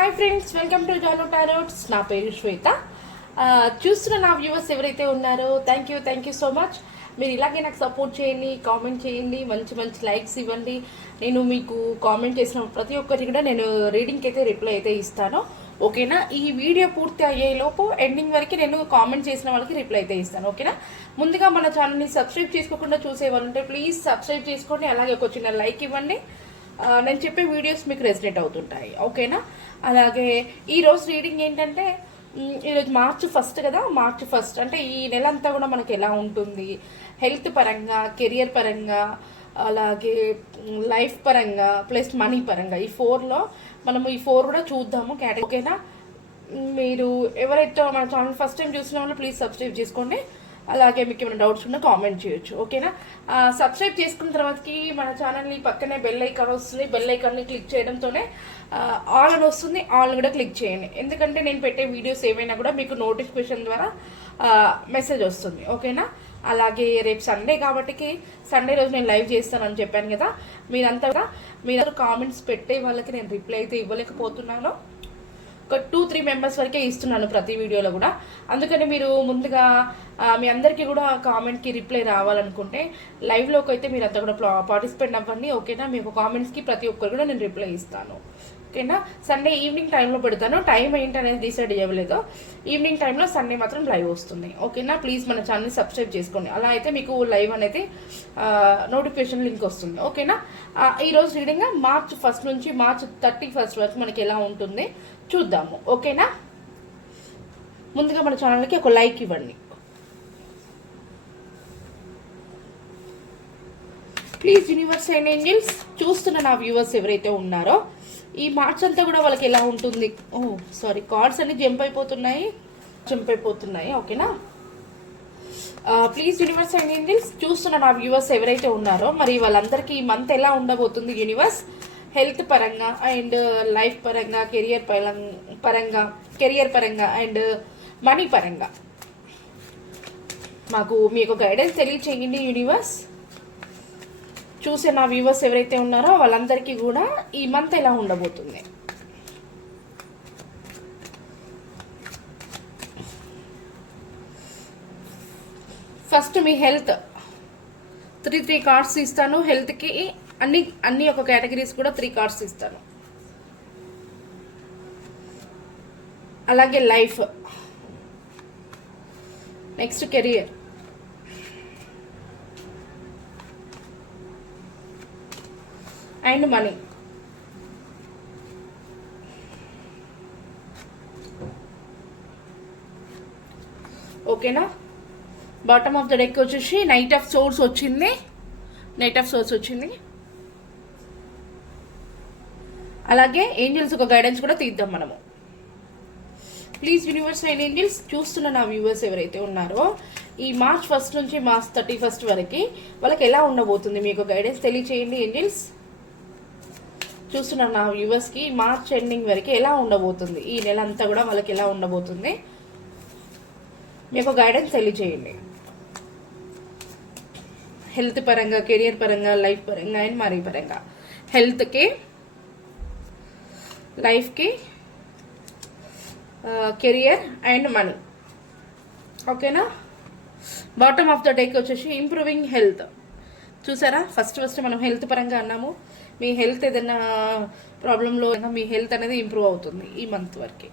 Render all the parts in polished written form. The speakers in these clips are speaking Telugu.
Hi friends, welcome to Janu tarots. నా పేరు శ్వేత. చూస్తున్న నా వ్యూవర్స్ ఎవరైతే ఉన్నారో థ్యాంక్ యూ సో మచ్. మీరు ఇలాగే నాకు సపోర్ట్ చేయండి, కామెంట్ చేయండి, మంచి మంచి లైక్స్ ఇవ్వండి. నేను మీకు కామెంట్ చేసిన ప్రతి ఒక్కరికి కూడా నేను రీడింగ్కి అయితే రిప్లై అయితే ఇస్తాను. ఓకేనా? ఈ వీడియో పూర్తి అయ్యేలోపు ఎండింగ్ వరకు నేను కామెంట్ చేసిన వాళ్ళకి రిప్లై అయితే ఇస్తాను. ఓకేనా? ముందుగా మన ఛానల్ని సబ్స్క్రైబ్ చేసుకోకుండా చూసేవాళ్ళంటే ప్లీజ్ సబ్స్క్రైబ్ చేసుకోండి. అలాగే ఒక చిన్న లైక్ ఇవ్వండి. నేను చెప్పే వీడియోస్ మీకు రెసినేట్ అవుతుంటాయి. ఓకేనా? అలాగే ఈరోజు రీడింగ్ ఏంటంటే, ఈరోజు మార్చ్ 1 కదా. మార్చ్ 1 అంటే ఈ నెల అంతా కూడా మనకి ఎలా ఉంటుంది, హెల్త్ పరంగా, కెరియర్ పరంగా, అలాగే లైఫ్ పరంగా, ప్లస్ మనీ పరంగా, ఈ 4లో మనము ఈ 4 కూడా చూద్దాము కేటగిరీ. ఓకేనా? మీరు ఎవరైతే మన ఛానల్ ఫస్ట్ టైం చూసిన వాళ్ళు ప్లీజ్ సబ్స్క్రైబ్ చేసుకోండి. అలాగే మీకు ఏమైనా డౌట్స్ ఉన్నా కామెంట్ చేయొచ్చు. ఓకేనా? సబ్స్క్రైబ్ చేసుకున్న తర్వాతకి మన ఛానల్ని పక్కనే బెల్ ఐకాన్ వస్తుంది. బెల్ ఐకాన్ని క్లిక్ చేయడంతోనే ఆల్ అని వస్తుంది. ఆల్ కూడా క్లిక్ చేయండి. ఎందుకంటే నేను పెట్టే వీడియోస్ ఏవైనా కూడా మీకు నోటిఫికేషన్ ద్వారా మెసేజ్ వస్తుంది. ఓకేనా? అలాగే రేపు సండే కాబట్టి సండే రోజు నేను లైవ్ చేస్తానని చెప్పాను కదా. మీరందరూ కామెంట్స్ పెట్టే వాళ్ళకి నేను రిప్లై అయితే ఇవ్వలేకపోతున్నాను. ఒక 2-3 మెంబర్స్ వరకే ఇస్తున్నాను ప్రతి వీడియోలో కూడా. అందుకని మీరు ముందుగా మీ అందరికీ కూడా కామెంట్కి రిప్లై రావాలనుకుంటే లైవ్లోకి అయితే మీరు అంతా కూడా పార్టిసిపేట్ అవ్వండి. ఓకేనా? మీకు కామెంట్స్కి ప్రతి ఒక్కరు కూడా నేను రిప్లై ఇస్తాను. ఓకేనా? సండే ఈవినింగ్ టైంలో పెడతాను. టైం ఏంటనేది డిసైడ్ చేయలేదు. ఈవినింగ్ టైంలో సండే మాత్రం లైవ్ వస్తుంది. ఓకేనా? ప్లీజ్ మన ఛానల్ని సబ్స్క్రైబ్ చేసుకోండి. అలా అయితే మీకు లైవ్ అనేది నోటిఫికేషన్ లింక్ వస్తుంది. ఓకేనా? ఈరోజు రీడింగ్ మార్చ్ 1 నుంచి మార్చ్ 31 వరకు మనకి ఎలా ఉంటుంది చూద్దాము. ఓకేనా? ముందుగా మన ఛానల్కి ఒక లైక్ ఇవ్వండి ప్లీజ్. యూనివర్స్ అండ్ ఏంజల్స్, చూస్తున్న నా వ్యూవర్స్ ఎవరైతే ఉన్నారో ఈ మార్చ్ అంతా కూడా వాళ్ళకి ఎలా ఉంటుంది. సారీ, కార్డ్స్ అన్ని జంప్ అయిపోతున్నాయి. ఓకేనా? ప్లీజ్ యూనివర్స్ అండ్ ఏంజల్స్, చూస్తున్న నా వ్యూవర్స్ ఎవరైతే ఉన్నారో మరి వాళ్ళందరికీ ఈ మంత్ ఎలా ఉండబోతుంది యూనివర్స్, హెల్త్ పరంగా అండ్ లైఫ్ పరంగా, కెరియర్ పరంగా అండ్ మనీ పరంగా మాకు మీకు గైడెన్స్ తెలియచేయండి యూనివర్స్. చూసే నా వ్యూవర్స్ ఎవరైతే ఉన్నారో వాళ్ళందరికీ కూడా ఈ మంత్ ఎలా ఉండబోతుంది. ఫస్ట్ మీ హెల్త్ 3 కార్డ్స్ ఇస్తాను. హెల్త్కి అన్ని ఒక కేటగిరీస్ కూడా 3 కార్డ్స్ ఇస్తాను. అలాగే life, next career, and money. ఓకేనా? బాటమ్ ఆఫ్ ద డెక్ వచ్చేసి నైట్ ఆఫ్ సోర్స్ వచ్చింది. అలాగే ఏంజల్స్ ఒక గైడెన్స్ కూడా తీద్దాం మనము. ప్లీజ్ యూనివర్స్ అండ్ ఏంజల్స్, చూస్తున్న నా వ్యూవర్స్ ఎవరైతే ఉన్నారో ఈ మార్చ్ 1 నుంచి మార్చ్ 31 వరకు వాళ్ళకి ఎలా ఉండబోతుంది మీకు గైడెన్స్ తెలియచేయండి ఏంజల్స్. చూస్తున్న నా వ్యూవర్స్కి మార్చ్ ఎండింగ్ వరకు ఎలా ఉండబోతుంది, ఈ నెల అంతా కూడా వాళ్ళకి ఎలా ఉండబోతుంది మీకు గైడెన్స్ తెలియచేయండి. హెల్త్ పరంగా, కెరియర్ పరంగా, లైఫ్ పరంగా అండ్ మనీ పరంగా. హెల్త్కి, లైఫ్కి, కెరియర్ అండ్ మనీ. ఓకేనా? బాటమ్ ఆఫ్ ద డెక్ వచ్చేసి ఇంప్రూవింగ్ హెల్త్. చూసారా? ఫస్ట్ మనం హెల్త్ పరంగా అన్నాము. మీ హెల్త్ ఏదైనా ప్రాబ్లంలో మీ హెల్త్ అనేది ఇంప్రూవ్ అవుతుంది ఈ మంత్ వరకు.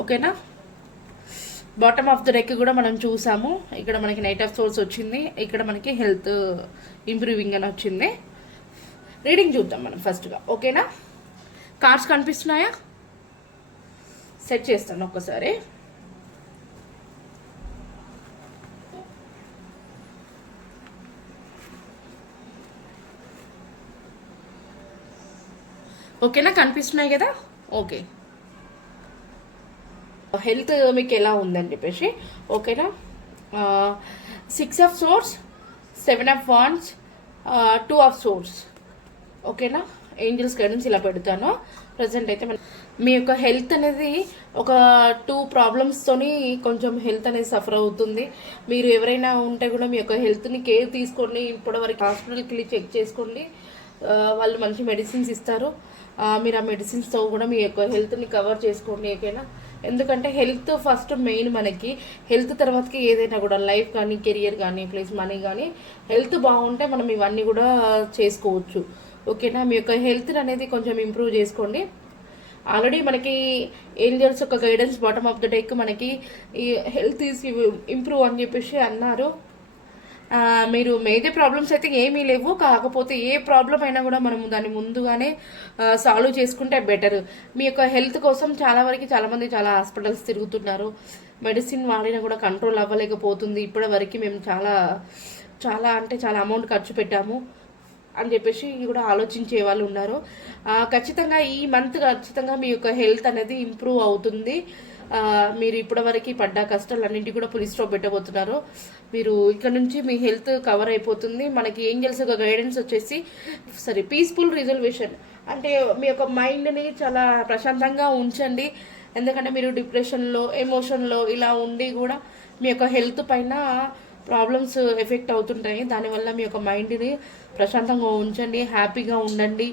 ఓకేనా? బాటమ్ ఆఫ్ ద డెక్ కూడా మనం చూసాము. ఇక్కడ మనకి నైట్ ఆఫ్ సోర్స్ వచ్చింది, ఇక్కడ మనకి హెల్త్ ఇంప్రూవింగ్ అని వచ్చింది. రీడింగ్ చూద్దాం మనం ఫస్ట్గా. ఓకేనా? కార్డ్స్ కనిపిస్తున్నాయా? సెట్ చేస్తాను ఒక్కసారి. ఓకేనా? కనిపిస్తున్నాయి కదా? ఓకే. హెల్త్ మీకు ఎలా ఉందని చెప్పేసి. ఓకేనా? 6 of swords, 7 of wands, 2 of swords. ఓకేనా? ఏంజల్స్ గైడెన్స్ ఇలా పెడతాను. ప్రజెంట్ అయితే మీ యొక్క హెల్త్ అనేది ఒక 2 ప్రాబ్లమ్స్తోని కొంచెం హెల్త్ అనేది సఫర్ అవుతుంది. మీరు ఎవరైనా ఉంటే కూడా మీ యొక్క హెల్త్ని కేర్ తీసుకోండి. ఇప్పటివరకు హాస్పిటల్కి వెళ్ళి చెక్ చేసుకోండి. వాళ్ళు మంచి మెడిసిన్స్ ఇస్తారు. మీరు ఆ మెడిసిన్స్తో కూడా మీ యొక్క హెల్త్ని కవర్ చేసుకోండి, ఓకేనా. ఎందుకంటే హెల్త్ ఫస్ట్ మెయిన్ మనకి. హెల్త్ తర్వాతకి ఏదైనా కూడా లైఫ్ కానీ కెరియర్ కానీ ప్లస్ మనీ కానీ హెల్త్ బాగుంటే మనం ఇవన్నీ కూడా చేసుకోవచ్చు, ఓకేనా. మీ యొక్క హెల్త్ అనేది కొంచెం ఇంప్రూవ్ చేసుకోండి. ఆల్రెడీ మనకి ఏంజల్స్ ఒక guidance bottom of the deck మనకి ఈ హెల్త్ ఈజ్ ఇంప్రూవ్ అని చెప్పేసి అన్నారు. మీరు మేజర్ ప్రాబ్లమ్స్ అయితే ఏమీ లేవు, కాకపోతే ఏ ప్రాబ్లం అయినా కూడా మనం దాన్ని ముందుగానే సాల్వ్ చేసుకుంటే బెటర్. మీ యొక్క హెల్త్ కోసం చాలామంది చాలా హాస్పిటల్స్ తిరుగుతున్నారు, మెడిసిన్ వాడినా కూడా కంట్రోల్ అవ్వలేకపోతుంది. ఇప్పటివరకు మేము చాలా అమౌంట్ ఖర్చు పెట్టాము అని చెప్పేసి కూడా ఆలోచించే వాళ్ళు ఉన్నారు. ఖచ్చితంగా ఈ మంత్ ఖచ్చితంగా మీ యొక్క హెల్త్ అనేది ఇంప్రూవ్ అవుతుంది. మీరు ఇప్పటివరకు పడ్డ కష్టాలన్నింటి కూడా పులి స్టాప్ పెట్టబోతున్నారు. మీరు ఇక్కడ నుంచి మీ హెల్త్ కవర్ అయిపోతుంది. మనకి ఏంజల్స్ ఒక గైడెన్స్ వచ్చేసి పీస్ఫుల్ రిజల్యూషన్ అంటే మీ యొక్క మైండ్ని చాలా ప్రశాంతంగా ఉంచండి. ఎందుకంటే మీరు డిప్రెషన్లో ఎమోషన్లో ఇలా ఉండి కూడా మీ యొక్క హెల్త్ పైన ప్రాబ్లమ్స్ ఎఫెక్ట్ అవుతుంటాయి. దానివల్ల మీ యొక్క మైండ్ని ప్రశాంతంగా ఉంచండి, హ్యాపీగా ఉండండి.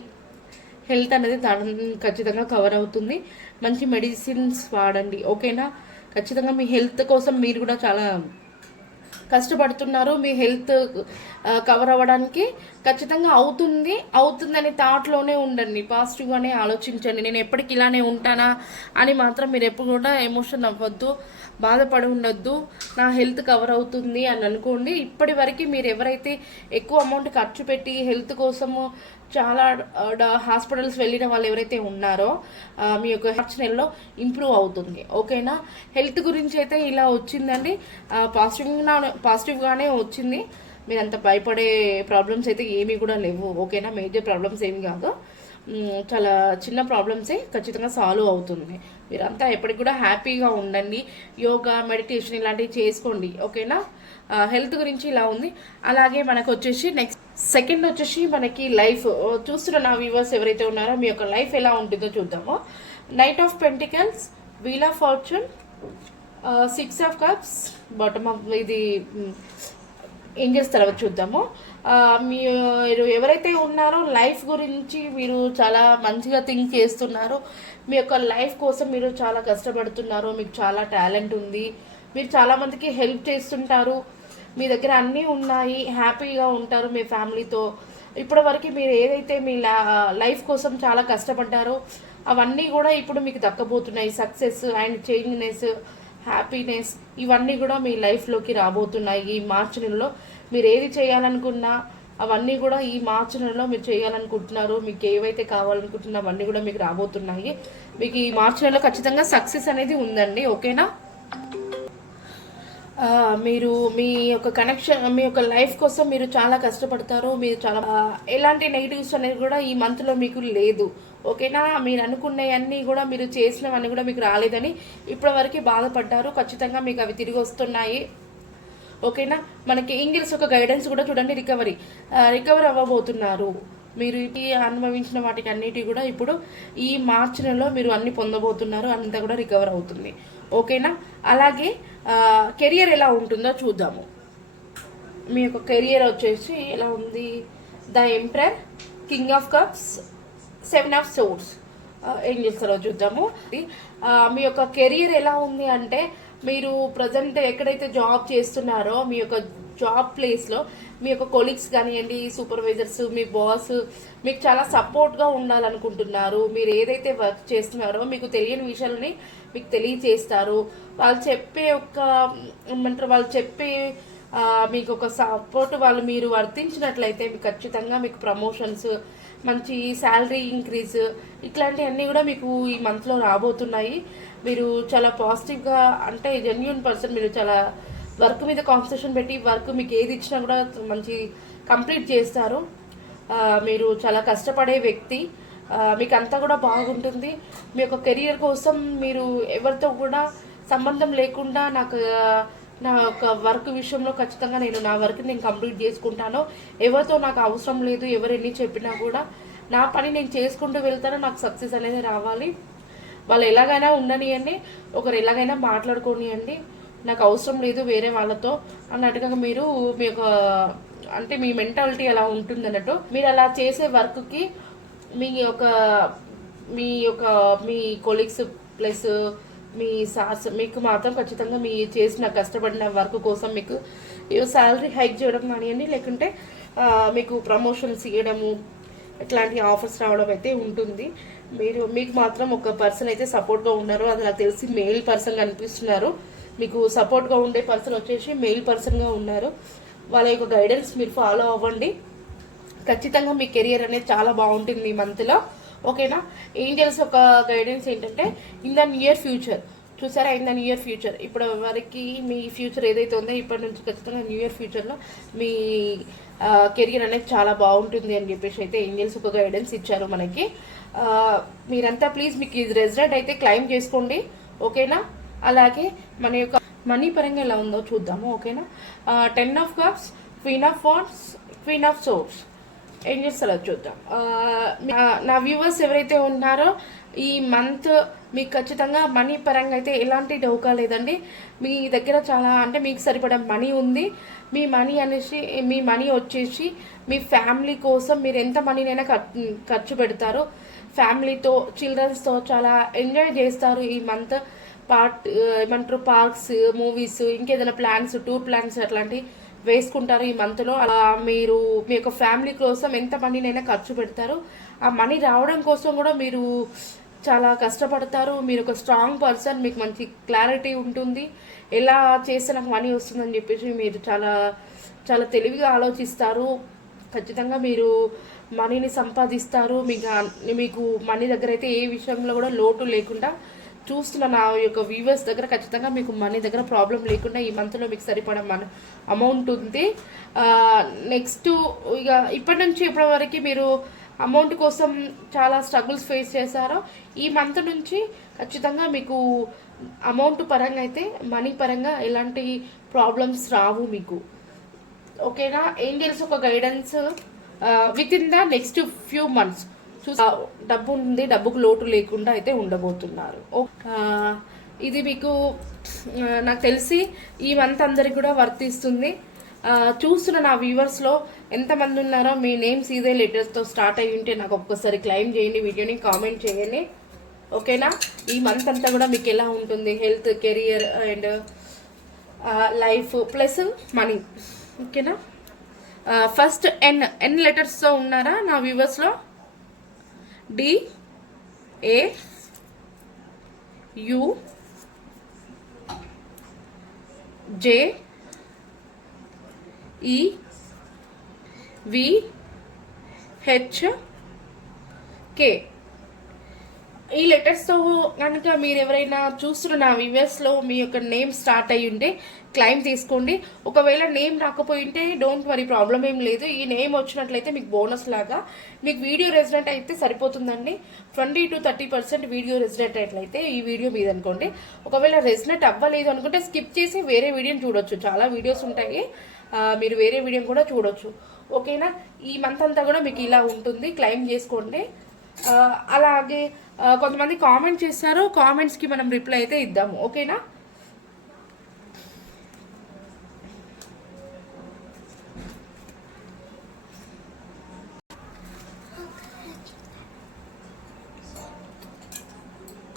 హెల్త్ అనేది దాని ఖచ్చితంగా కవర్ అవుతుంది. మంచి మెడిసిన్స్ వాడండి, ఓకేనా. ఖచ్చితంగా మీ హెల్త్ కోసం మీరు కూడా చాలా కష్టపడుతున్నారు. మీ హెల్త్ కవర్ అవ్వడానికి ఖచ్చితంగా అవుతుందని థాట్లోనే ఉండండి, పాజిటివ్గానే ఆలోచించండి. నేను ఎప్పటికి ఇలానే ఉంటానా అని మాత్రం మీరు ఎప్పుడు కూడా ఎమోషన్ అవ్వద్దు, బాధపడి ఉండొద్దు. నా హెల్త్ కవర్ అవుతుంది అని అనుకోండి. ఇప్పటి వరకు మీరు ఎవరైతే ఎక్కువ అమౌంట్ ఖర్చు పెట్టి హెల్త్ కోసము చాలా హాస్పిటల్స్ వెళ్ళిన వాళ్ళు ఎవరైతే ఉన్నారో మీ యొక్క మార్చ్ నెలలో ఇంప్రూవ్ అవుతుంది, ఓకేనా. హెల్త్ గురించి అయితే ఇలా వచ్చిందండి, పాజిటివ్గానే వచ్చింది. మీరు అంత భయపడే ప్రాబ్లమ్స్ అయితే ఏమీ కూడా లేవు, ఓకేనా. మేజర్ ప్రాబ్లమ్స్ ఏమి కాదు, చాలా చిన్న ప్రాబ్లమ్సే ఖచ్చితంగా సాల్వ్ అవుతుంది. మీరంతా ఎప్పటికి కూడా హ్యాపీగా ఉండండి. యోగా మెడిటేషన్ ఇలాంటివి చేసుకోండి, ఓకేనా. హెల్త్ గురించి ఇలా ఉంది. అలాగే మనకు వచ్చేసి నెక్స్ట్ సెకండ్ వచ్చేసి మనకి లైఫ్ చూస్తున్న నా వ్యూవర్స్ ఎవరైతే ఉన్నారో మీ యొక్క లైఫ్ ఎలా ఉంటుందో చూద్దాము. Knight of pentacles, wheel of fortune, 6 of cups, bottom of ఇది ఏంజల్స్ తర్వాత చూద్దాము. మీరు ఎవరైతే ఉన్నారో లైఫ్ గురించి మీరు చాలా మంచిగా థింక్ చేస్తున్నారు. మీ యొక్క లైఫ్ కోసం మీరు చాలా కష్టపడుతున్నారు. మీకు చాలా టాలెంట్ ఉంది. మీరు చాలామందికి హెల్ప్ చేస్తుంటారు. మీ దగ్గర అన్నీ ఉన్నాయి, హ్యాపీగా ఉంటారు మీ ఫ్యామిలీతో. ఇప్పటివరకు మీరు ఏదైతే మీ లైఫ్ కోసం చాలా కష్టపడ్డారో అవన్నీ కూడా ఇప్పుడు మీకు దక్కబోతున్నాయి. సక్సెస్ అండ్ చేంజ్నెస్, హ్యాపీనెస్ ఇవన్నీ కూడా మీ లైఫ్లోకి రాబోతున్నాయి. ఈ మార్చి నెలలో మీరు ఏది చేయాలనుకున్నా అవన్నీ కూడా ఈ మార్చి నెలలో మీరు చేయాలనుకుంటున్నారు. మీకు ఏవైతే కావాలనుకుంటున్నా అవన్నీ కూడా మీకు రాబోతున్నాయి. మీకు ఈ మార్చి నెలలో ఖచ్చితంగా సక్సెస్ అనేది ఉందండి, ఓకేనా. మీరు మీ యొక్క కనెక్షన్, మీ యొక్క లైఫ్ కోసం మీరు చాలా కష్టపడతారు. మీరు చాలా ఎలాంటి నెగిటివ్స్ అనేది కూడా ఈ మంత్లో మీకు లేదు, ఓకేనా. మీరు అనుకున్నవన్నీ కూడా మీరు చేసినవన్నీ కూడా మీకు రాలేదని ఇప్పటివరకు బాధపడ్డారు. ఖచ్చితంగా మీకు అవి తిరిగి వస్తున్నాయి, ఓకేనా. మనకి ఏంజల్స్ ఒక గైడెన్స్ కూడా చూడండి, రికవర్ అవ్వబోతున్నారు. మీరు అనుభవించిన వాటికి అన్నిటి కూడా ఇప్పుడు ఈ మార్చి నెలలో మీరు అన్ని పొందబోతున్నారు. అంతా కూడా రికవర్ అవుతుంది, ఓకేనా. అలాగే కెరియర్ ఎలా ఉంటుందో చూద్దాము. మీ యొక్క కెరియర్ వచ్చేసి ఎలా ఉంది. The emperor, king of cups, 7 of swords. ఏం చేస్తారో చూద్దాము. మీ యొక్క కెరియర్ ఎలా ఉంది అంటే మీరు ప్రజెంట్ ఎక్కడైతే జాబ్ చేస్తున్నారో మీ యొక్క జాబ్ ప్లేస్లో మీ యొక్క కొలీగ్స్ కానివ్వండి, సూపర్వైజర్స్, మీ బాస్ మీకు చాలా సపోర్ట్గా ఉండాలనుకుంటున్నారు. మీరు ఏదైతే వర్క్ చేస్తున్నారో మీకు తెలియని విషయాలని మీకు తెలియచేస్తారు. వాళ్ళు చెప్పే మీకు ఒక సపోర్ట్ మీరు వర్తించినట్లయితే మీకు ఖచ్చితంగా మీకు ప్రమోషన్స్, మంచి శాలరీ ఇంక్రీజ్ ఇట్లాంటివన్నీ కూడా మీకు ఈ మంత్లో రాబోతున్నాయి. మీరు చాలా పాజిటివ్గా అంటే జెన్యూన్ పర్సన్. మీరు చాలా వర్క్ మీద కాన్సన్ట్రేషన్ పెట్టి వర్క్ మీకు ఏది ఇచ్చినా కూడా మంచి కంప్లీట్ చేస్తారు. మీరు చాలా కష్టపడే వ్యక్తి. మీకు అంతా కూడా బాగుంటుంది. మీ యొక్క కెరియర్ కోసం మీరు ఎవరితో కూడా సంబంధం లేకుండా నా యొక్క వర్క్ విషయంలో ఖచ్చితంగా నా వర్క్ని నేను కంప్లీట్ చేసుకుంటాను. ఎవరితో నాకు అవసరం లేదు. ఎవరు ఎన్ని చెప్పినా కూడా నా పని నేను చేసుకుంటూ వెళ్తాను. నాకు సక్సెస్ అనేది రావాలి. వాళ్ళు ఎలాగైనా ఉండనియండి, ఒకరు ఎలాగైనా మాట్లాడుకోనియండి, నాకు అవసరం లేదు వేరే వాళ్ళతో అన్నట్టుగా మీరు మీ యొక్క మీ మెంటాలిటీ అలా ఉంటుంది అన్నట్టు. మీరు అలా చేసే వర్క్కి మీ యొక్క మీ కొలీగ్స్ ప్లస్ మీ సార్స్ మీకు మాత్రం ఖచ్చితంగా మీ చేసిన కష్టపడిన వర్క్ కోసం మీకు శాలరీ హైక్ చేయడం కానివ్వండి, లేకుంటే మీకు ప్రమోషన్స్ ఇవ్వడము ఇట్లాంటి ఆఫర్స్ రావడం అయితే ఉంటుంది. మీకు మాత్రం ఒక పర్సన్ అయితే సపోర్ట్గా ఉన్నారు. అది నాకు తెలిసి మెయిల్ పర్సన్ కనిపిస్తున్నారు. మీకు సపోర్ట్గా ఉండే పర్సన్ వచ్చేసి మెయిల్ పర్సన్గా ఉన్నారు. వాళ్ళ యొక్క గైడెన్స్ మీరు ఫాలో అవ్వండి. ఖచ్చితంగా మీ కెరియర్ అనేది చాలా బాగుంటుంది ఈ మంత్లో. ఓకేనా? ఏంజల్స్ ఒక గైడెన్స్ ఏంటంటే ఇన్ ద నియర్ ఫ్యూచర్, చూసారా, ఇన్ ద నియర్ ఫ్యూచర్, ఇప్పుడు వరకు మీ ఫ్యూచర్ ఏదైతే ఉందో ఇప్పటి నుంచి ఖచ్చితంగా నియర్ ఫ్యూచర్లో మీ కెరియర్ అనేది చాలా బాగుంటుంది అని చెప్పేసి అయితే ఏంజల్స్ ఒక గైడెన్స్ ఇచ్చారు మనకి. మీరంతా ప్లీజ్ మీకు ఇది రెసిడెంట్ అయితే క్లైమ్ చేసుకోండి. ఓకేనా? అలాగే మన యొక్క మనీ పరంగా ఎలా ఉందో చూద్దాము. ఓకేనా? 10 of cups, queen of wands, queen of swords. ఏం చేస్తారో చూద్దాం. నా వ్యూవర్స్ ఎవరైతే ఉన్నారో ఈ మంత్ మీకు ఖచ్చితంగా మనీ పరంగా అయితే ఎలాంటి డౌకా లేదండి. మీ దగ్గర చాలా అంటే మీకు సరిపడా మనీ ఉంది. మీ మనీ వచ్చేసి మీ ఫ్యామిలీ కోసం మీరు ఎంత మనీనైనా ఖర్చు పెడతారు. ఫ్యామిలీతో చిల్డ్రన్స్తో చాలా ఎంజాయ్ చేస్తారు ఈ మంత్. ఏమంటారు, పార్క్స్, మూవీస్, ఇంకేదైనా ప్లాన్స్, టూర్ ప్లాన్స్ అట్లాంటివి వేసుకుంటారు ఈ మంత్లో. అలా మీరు మీ యొక్క ఫ్యామిలీ కోసం ఎంత మనీనైనా ఖర్చు పెడతారు. ఆ మనీ రావడం కోసం కూడా మీరు చాలా కష్టపడతారు. మీరు ఒక స్ట్రాంగ్ పర్సన్, మీకు మంచి క్లారిటీ ఉంటుంది. ఎలా చేస్తే నాకు మనీ వస్తుందని చెప్పేసి మీరు చాలా చాలా తెలివిగా ఆలోచిస్తారు. ఖచ్చితంగా మీరు మనీని సంపాదిస్తారు. మీకు మనీ దగ్గర అయితే ఏ విషయంలో కూడా లోటు లేకుండా చూస్తున్న నా యొక్క వ్యూవర్స్ దగ్గర ఖచ్చితంగా మీకు మనీ దగ్గర ప్రాబ్లం లేకుండా ఈ మంత్లో మీకు సరిపడా అమౌంట్ ఉంది. నెక్స్ట్ ఇక ఇప్పటి నుంచి ఇప్పటి వరకు మీరు అమౌంట్ కోసం చాలా స్ట్రగుల్స్ ఫేస్ చేశారో ఈ మంత్ నుంచి ఖచ్చితంగా మీకు అమౌంట్ పరంగా అయితే మనీ పరంగా ఎలాంటి ప్రాబ్లమ్స్ రావు మీకు. ఓకేనా? ఏంజల్స్ ఒక guidance with in the next few months డబ్బు ఉంది, డబ్బుకు లోటు లేకుండా అయితే ఉండబోతున్నారు. ఇది మీకు నాకు తెలిసి ఈ మంత్ అందరికి కూడా వర్తిస్తుంది. చూస్తున్న నా వ్యూవర్స్లో ఎంతమంది ఉన్నారో మీ నేమ్స్ ఇదే లెటర్స్తో స్టార్ట్ అయ్యి ఉంటే నాకు ఒక్కసారి క్లైమ్ చేయండి, వీడియోని కామెంట్ చేయండి. ఓకేనా? ఈ మంత్ అంతా కూడా మీకు ఎలా ఉంటుంది, health, career and life plus money. ఓకేనా? ఫస్ట్ ఎన్ లెటర్స్తో ఉన్నారా నా వ్యూవర్స్లో? D A U J E V H K. ఈ లెటర్స్తో కనుక మీరు ఎవరైనా చూస్తున్న నా వ్యూవర్స్లో మీ యొక్క నేమ్ స్టార్ట్ అయ్యి ఉంటే క్లైమ్ తీసుకోండి. ఒకవేళ నేమ్ రాకపోయింటే డోంట్ వరీ, ప్రాబ్లం ఏం లేదు. ఈ నేమ్ వచ్చినట్లయితే మీకు బోనస్ లాగా మీకు వీడియో రెసిడెంట్ అయితే సరిపోతుందండి. 20 to 30% వీడియో రెసిడెంట్ అట్లయితే ఈ వీడియో మీద అనుకోండి. ఒకవేళ రెసిడెంట్ అవ్వలేదు అనుకుంటే స్కిప్ చేసి వేరే వీడియోని చూడొచ్చు. చాలా వీడియోస్ ఉంటాయి, మీరు వేరే వీడియోని కూడా చూడొచ్చు. ఓకేనా? ఈ మంత్ అంతా కూడా మీకు ఇలా ఉంటుంది, క్లైమ్ చేసుకోండి. అలాగే కొంతమంది కామెంట్ చేస్తారు, కామెంట్స్కి మనం రిప్లై అయితే ఇద్దాము. ఓకేనా?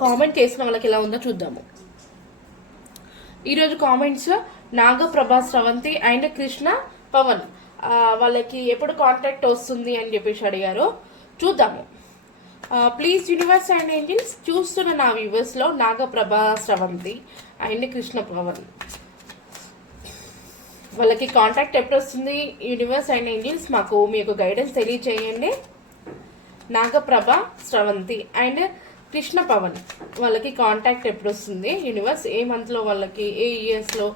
కామెంట్ చేసిన వాళ్ళకి ఎలా ఉందో చూద్దాము. ఈరోజు కామెంట్స్ నాగప్రభా స్రవంతి అండ్ కృష్ణ పవన్ వాళ్ళకి ఎప్పుడు కాంటాక్ట్ వస్తుంది అని చెప్పేసి అడిగారు. చూద్దాము. ప్లీజ్ యూనివర్స్ అండ్ ఏంజిల్స్, చూస్తున్న నా వ్యూవర్స్లో నాగప్రభా స్రవంతి అండ్ కృష్ణ పవన్ వాళ్ళకి కాంటాక్ట్ ఎప్పుడు వస్తుంది? యూనివర్స్ అండ్ ఏంజిల్స్ మాకు మీ యొక్క గైడెన్స్ తెలియచేయండి. నాగప్రభ స్రవంతి అండ్ కృష్ణ పవన్ వాళ్ళకి కాంటాక్ట్ ఎప్పుడు వస్తుంది? యూనివర్స్ ఏ మంత్లో వాళ్ళకి, ఏ ఇయర్స్లో,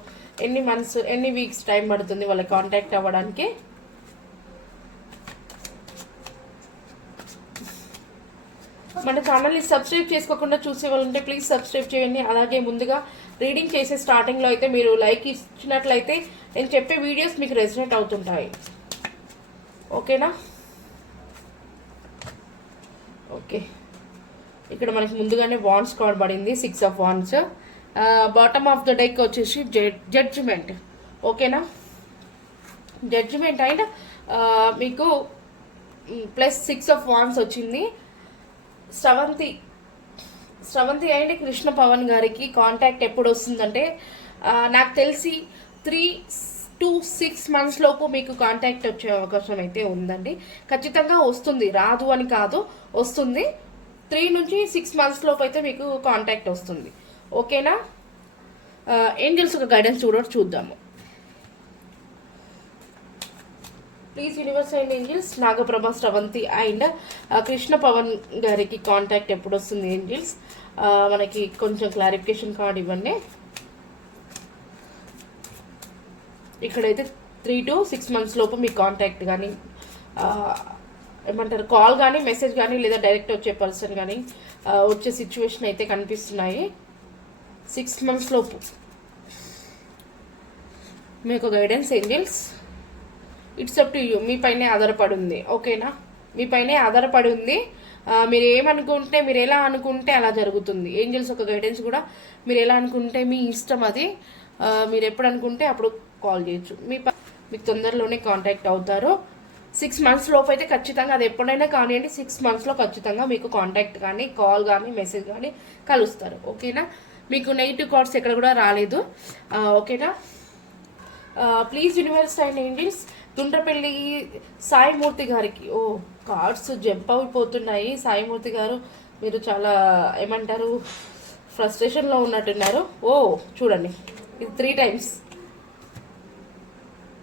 ఎన్ని మంత్స్, ఎన్ని వీక్స్ టైం పడుతుంది వాళ్ళకి కాంటాక్ట్ అవ్వడానికి? మన ఛానల్ని సబ్స్క్రైబ్ చేసుకోకుండా చూసే వాళ్ళు ఉంటే ప్లీజ్ సబ్స్క్రైబ్ చేయండి. అలాగే ముందుగా రీడింగ్ చేసే స్టార్టింగ్లో అయితే మీరు లైక్ ఇచ్చినట్లయితే నేను చెప్పే వీడియోస్ మీకు రెసినేట్ అవుతుంటాయి. ఓకేనా? ఓకే, ఇక్కడ మనకి ముందుగానే వాండ్స్ కార్డ్ పడింది, 6 of Wands. Bottom of the deck వచ్చేసి జడ్జిమెంట్. ఓకేనా? జడ్జిమెంట్ అండ్ మీకు ప్లస్ 6 of Wands వచ్చింది. స్రవంతి స్రవంతి అండ్ కృష్ణ పవన్ గారికి కాంటాక్ట్ ఎప్పుడు వస్తుందంటే నాకు తెలిసి 3 to 6 months లోపు మీకు కాంటాక్ట్ వచ్చే అవకాశం అయితే ఉందండి. ఖచ్చితంగా వస్తుంది, రాదు అని కాదు, వస్తుంది. 3 నుంచి 6 months లోపు అయితే మీకు కాంటాక్ట్ వస్తుంది. ఓకేనా? ఏంజల్స్ ఒక గైడెన్స్ చూద్దాము. Please universe and angels Nagaprabha Sravanthi and Krishna Pavan గారికి కాంటాక్ట్ ఎప్పుడు వస్తుంది ఏంజిల్స్? మనకి కొంచెం క్లారిఫికేషన్ కార్డ్ ఇవ్వండి. ఇక్కడైతే 3 to 6 months లోపు మీ కాంటాక్ట్ కానీ ఏమంటారు కాల్ కానీ మెసేజ్ కానీ లేదా డైరెక్ట్ వచ్చే పర్సన్ కానీ వచ్చే సిచ్యువేషన్ అయితే కనిపిస్తున్నాయి. 6 months లోపు మీకు guidance angels. It's up to you, మీ పైనే ఆధారపడి ఉంది. ఓకేనా? మీ పైనే ఆధారపడి ఉంది. మీరు ఏమనుకుంటే, మీరు ఎలా అనుకుంటే అలా జరుగుతుంది. ఏంజల్స్ ఒక గైడెన్స్ కూడా, మీరు ఎలా అనుకుంటే మీ ఇష్టం అది. మీరు ఎప్పుడు అనుకుంటే అప్పుడు కాల్ చేయొచ్చు. మీకు తొందరలోనే కాంటాక్ట్ అవుతారు. 6 months లోపు అయితే ఖచ్చితంగా, అది ఎప్పుడైనా కానివ్వండి, 6 monthsలో ఖచ్చితంగా మీకు కాంటాక్ట్ కానీ కాల్ కానీ మెసేజ్ కానీ కలుస్తారు. ఓకేనా? మీకు నెగిటివ్ కాల్స్ ఎక్కడ కూడా రాలేదు. ఓకేనా? ప్లీజ్ యూనివర్స్ అండ్ ఏంజల్స్ తుండ్రపల్లి సాయిమూర్తి గారికి కార్డ్స్ జంప్ అయిపోతున్నాయి. సాయిమూర్తి గారు మీరు చాలా ఏమంటారు ఫ్రస్ట్రేషన్లో ఉన్నట్టున్నారు. చూడండి, ఇది 3 times.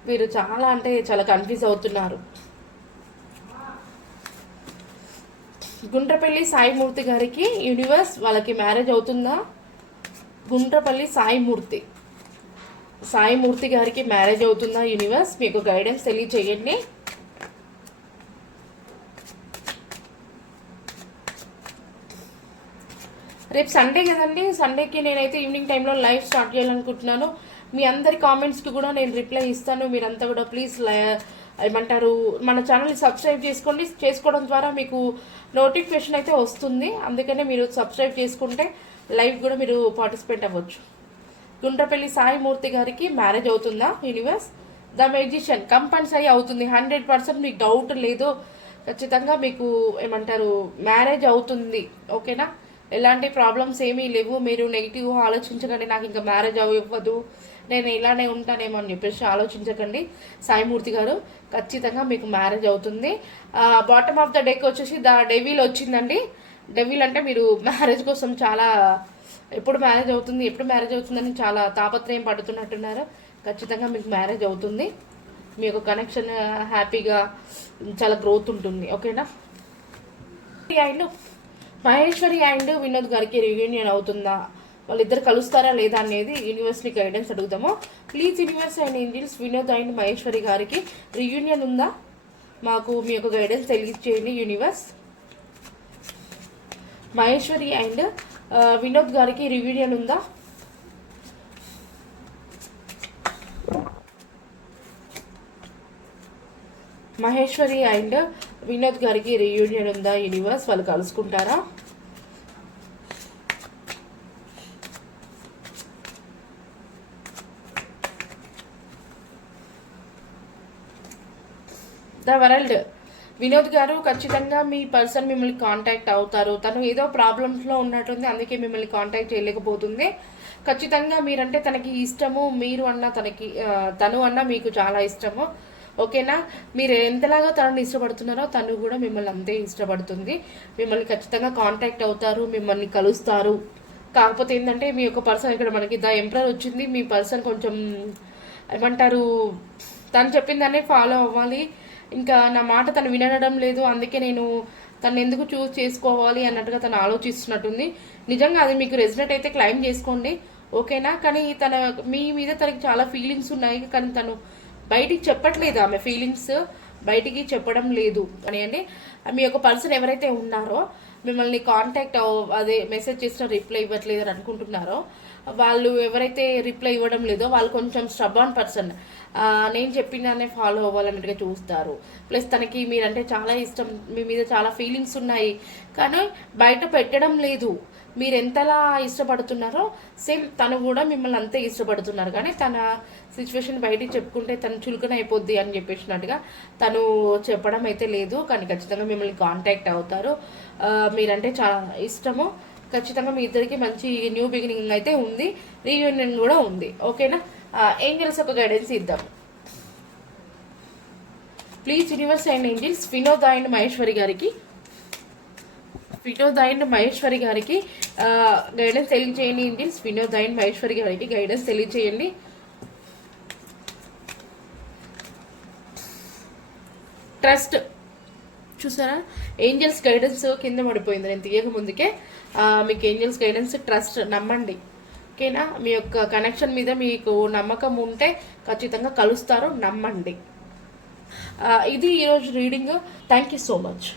మీరు చాలా అంటే చాలా కన్ఫ్యూజ్ అవుతున్నారు. గుండ్రపల్లి సాయిమూర్తి గారికి యూనివర్స్ వాళ్ళకి మ్యారేజ్ అవుతుందా? గుండ్రపల్లి సాయిమూర్తి గారికి మ్యారేజ్ అవుతుందా యూనివర్స్? మీకు గైడెన్స్ తెలియచేయండి. రేపు సండే కదండి, సండేకి నేనైతే ఈవినింగ్ టైంలో లైవ్ స్టార్ట్ చేయాలనుకుంటున్నాను. మీ అందరి కామెంట్స్కి కూడా నేను రిప్లై ఇస్తాను. మీరంతా కూడా ప్లీజ్ ఏమంటారు మన ఛానల్ని సబ్స్క్రైబ్ చేసుకోండి. చేసుకోవడం ద్వారా మీకు నోటిఫికేషన్ అయితే వస్తుంది. అందుకనే మీరు సబ్స్క్రైబ్ చేసుకుంటే లైవ్ కూడా మీరు పార్టిసిపేట్ అవ్వచ్చు. గుండ్రపల్లి సాయిమూర్తి గారికి మ్యారేజ్ అవుతుందా యూనివర్స్? ద మెజిషియన్ కంపల్సరీ అవుతుంది. 100% మీకు డౌట్ లేదు. ఖచ్చితంగా మీకు ఏమంటారు మ్యారేజ్ అవుతుంది. ఓకేనా? ఎలాంటి ప్రాబ్లమ్స్ ఏమీ లేవు. మీరు నెగిటివ్ ఆలోచించకండి, నాకు ఇంకా మ్యారేజ్ అవ్వదు, నేను ఇలానే ఉంటానేమో అని చెప్పేసి ఆలోచించకండి. సాయిమూర్తి గారు ఖచ్చితంగా మీకు మ్యారేజ్ అవుతుంది. బాటమ్ ఆఫ్ ద డెక్ వచ్చేసి ద డెవిల్ వచ్చిందండి. డెవిల్ అంటే మీరు మ్యారేజ్ కోసం చాలా ఎప్పుడు మ్యారేజ్ అవుతుందని చాలా తాపత్రయం పడుతున్నట్టున్నారు. ఖచ్చితంగా మీకు మ్యారేజ్ అవుతుంది. మీ యొక్క కనెక్షన్ హ్యాపీగా చాలా గ్రోత్ ఉంటుంది. ఓకేనా? అండ్ మహేశ్వరి అండ్ వినోద్ గారికి రియూనియన్ అవుతుందా? వాళ్ళిద్దరు కలుస్తారా లేదా అనేది యూనివర్స్ని గైడెన్స్ అడుగుతాము. Please universe and Angeles Vinod and Maheshwari గారికి రియూనియన్ ఉందా? మాకు మీ యొక్క గైడెన్స్ తెలియచేయండి యూనివర్స్. మహేశ్వరి అండ్ వినోద్ గారికి రియూనియన్ ఉందా? మహేశ్వరి అండ్ వినోద్ గారికి రియూనియన్ ఉందా యూనివర్స్? వాళ్ళు కలుసుకుంటారా? ద వరల్డ్ వినోద్ గారు ఖచ్చితంగా మీ పర్సన్ మిమ్మల్ని కాంటాక్ట్ అవుతారు. తను ఏదో ప్రాబ్లమ్స్లో ఉన్నట్టుంది, అందుకే మిమ్మల్ని కాంటాక్ట్ చేయలేకపోతుంది. ఖచ్చితంగా మీరంటే తనకి ఇష్టము, మీరు అన్న తను అన్న మీకు చాలా ఇష్టము. ఓకేనా? మీరు ఎంతలాగా తనని ఇష్టపడుతున్నారో తను కూడా మిమ్మల్ని అంతే ఇష్టపడుతుంది. మిమ్మల్ని ఖచ్చితంగా కాంటాక్ట్ అవుతారు, మిమ్మల్ని కలుస్తారు. కాకపోతే ఏంటంటే మీ యొక్క పర్సన్ ఇక్కడ మనకి ద ఎంపరర్ వచ్చింది. మీ పర్సన్ కొంచెం ఏమంటారు తను చెప్పిందనే ఫాలో అవ్వాలి. ఇంకా నా మాట తను వినడం లేదు, అందుకే నేను తను ఎందుకు చూస్ చేసుకోవాలి అన్నట్టుగా తను ఆలోచిస్తున్నట్టుంది. నిజంగా అది మీకు రెసిడెంట్ అయితే క్లైమ్ చేసుకోండి. ఓకేనా? కానీ మీ మీద తనకి చాలా ఫీలింగ్స్ ఉన్నాయి, కానీ తను బయటికి చెప్పట్లేదు. ఆమె ఫీలింగ్స్ బయటికి చెప్పడం లేదు అని అండి. మీ యొక్క పర్సన్ ఎవరైతే ఉన్నారో మిమ్మల్ని కాంటాక్ట్ అదే మెసేజ్ చేసిన రిప్లై ఇవ్వట్లేదు అని అనుకుంటున్నారో వాళ్ళు ఎవరైతే రిప్లై ఇవ్వడం లేదో వాళ్ళు కొంచెం స్టబాన్ పర్సన్. నేను చెప్పినానే ఫాలో అవ్వాలన్నట్టుగా చూస్తారు. ప్లస్ తనకి మీరంటే చాలా ఇష్టం, మీ మీద చాలా ఫీలింగ్స్ ఉన్నాయి, కానీ బయట పెట్టడం లేదు. మీరు ఎంతలా ఇష్టపడుతున్నారో సేమ్ తను కూడా మిమ్మల్ని అంతే ఇష్టపడుతున్నారు, కానీ తన సిచ్యువేషన్ బయటికి చెప్పుకుంటే తను చులకన అయిపోద్ది అని చెప్పేసినట్టుగా తను చెప్పడం అయితే లేదు. కానీ ఖచ్చితంగా మిమ్మల్ని కాంటాక్ట్ అవుతారు. మీరంటే చాలా ఇష్టము. ఖచ్చితంగా మీ ఇద్దరికి మంచి న్యూ బిగినింగ్ అయితే ఉంది, రీయూనియన్ కూడా ఉంది. ఓకేనా? ఏంజల్స్ ఒక గైడెన్స్ ఇద్దాం. Please universe and angels Vinod and Maheshwari గారికి గైడెన్స్ తెలియజేయండి. ఏంజల్స్ వినోద్ అండ్ మహేశ్వరి గారికి గైడెన్స్ తెలియజేయండి. ట్రస్ట్ చూసారా, ఏంజల్స్ గైడెన్స్ కింద పడిపోయింది నేను తీయక ముందుకే. మీకు ఏంజల్స్ గైడెన్స్ ట్రస్ట్, నమ్మండి. ఓకేనా? మీ యొక్క కనెక్షన్ మీద మీకు నమ్మకం ఉంటే ఖచ్చితంగా కలుస్తారు, నమ్మండి. ఇది ఈరోజు reading. Thank you so much.